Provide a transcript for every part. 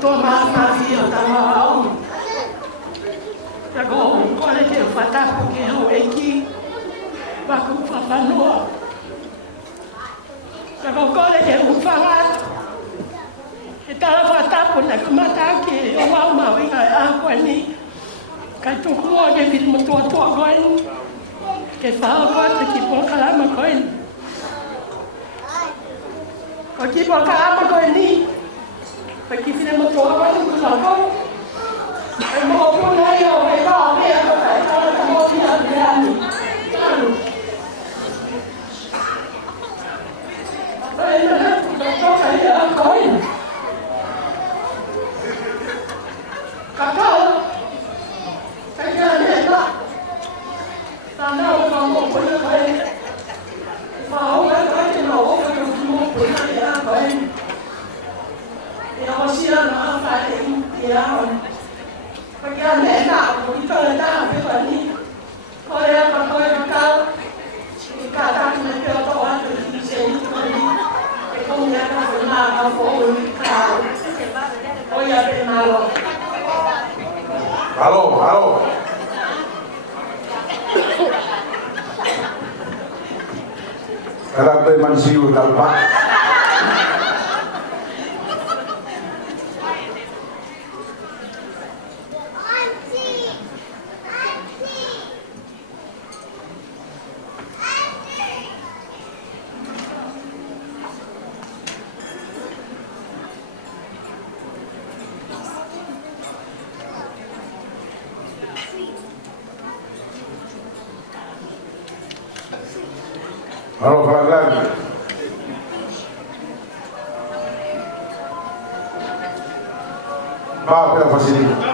Tua mafia tava Agora, qual é que eu vou dar porque eu aqui vai com fafanua. Agora, qual é que eu vou falar? Então, eu vou dar por na cama aqui, eu vou mal e a coisa cái tu mua cái vịt một tua coi cái pháo coi thì chỉ có cá lá mà coi có chỉ có cá lá mà coi đi phải chỉ phải một tua coi cũng là không cái một con này rồi cái to kia có phải cho nó mua thì làm đây là có cái coi cả câu cái này đó ta đâu còn một cái này mà không cái nổ cái một cái này vậy thì nó xia nó phải thì cái này nào cũng chơi ta cái phần đi coi mà coi nó cao cả ta này kêu to ăn từ thì sẽ cái không gian nó phải là phố cao coi giờ bên nào rồi Halo. Kata mansiu tanpa. Halo pelanggan. Maaf ya Pak Sini.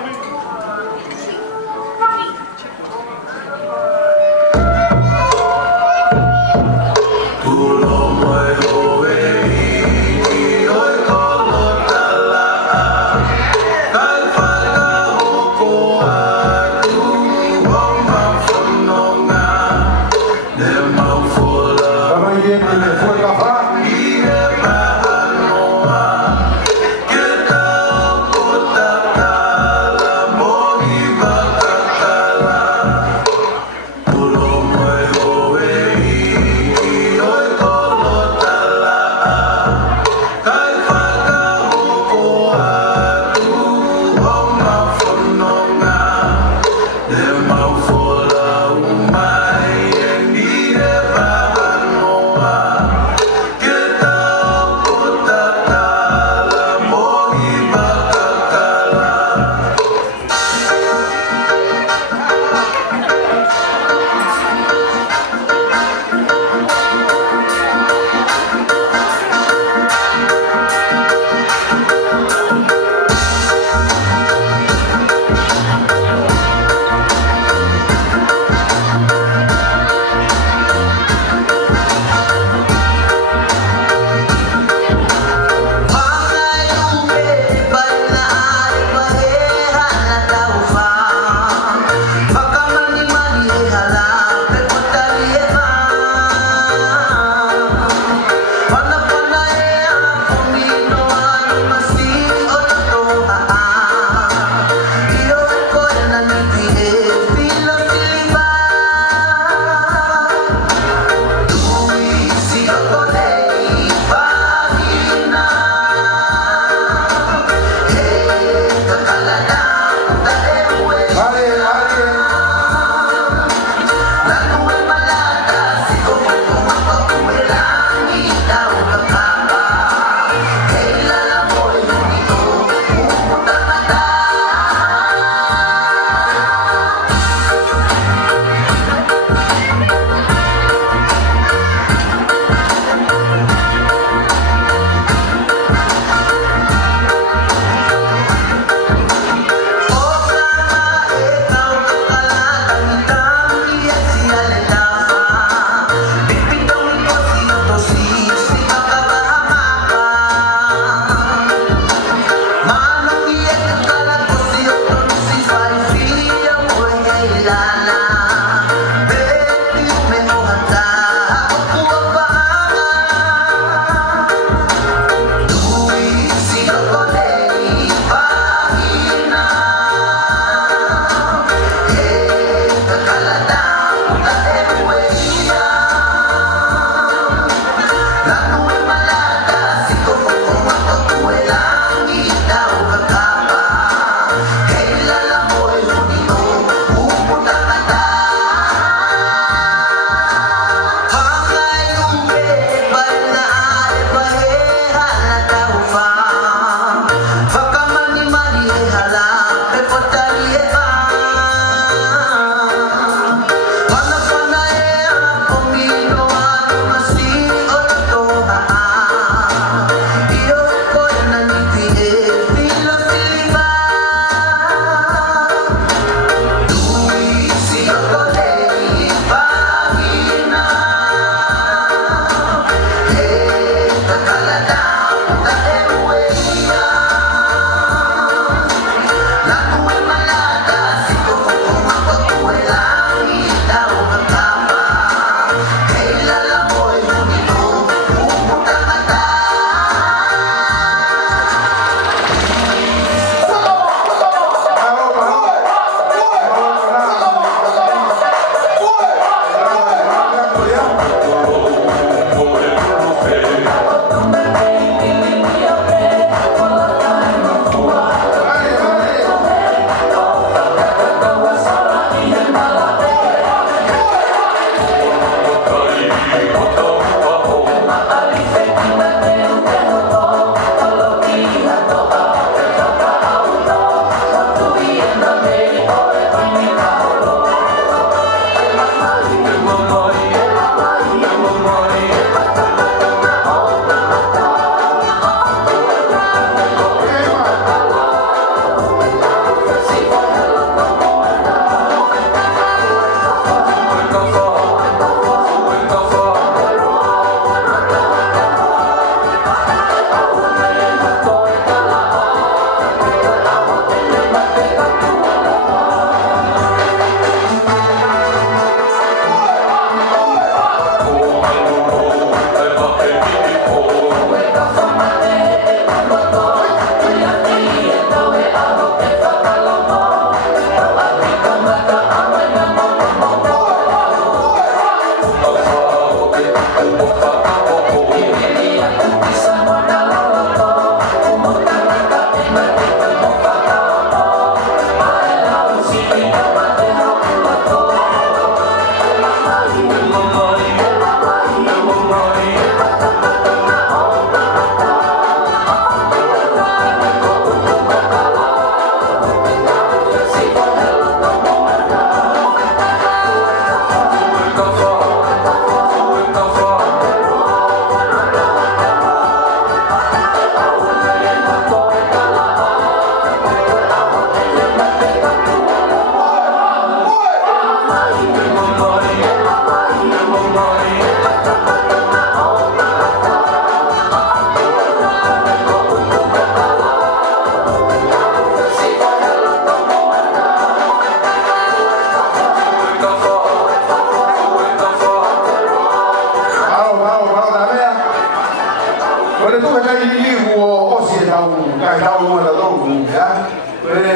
Wale tu kata ili wo osi tau kai tau mo la do ya.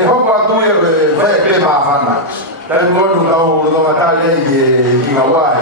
Ho pa tu ye fa pe ma fa na. Tai mo tu tau lo ma ta le ye ki ma wa.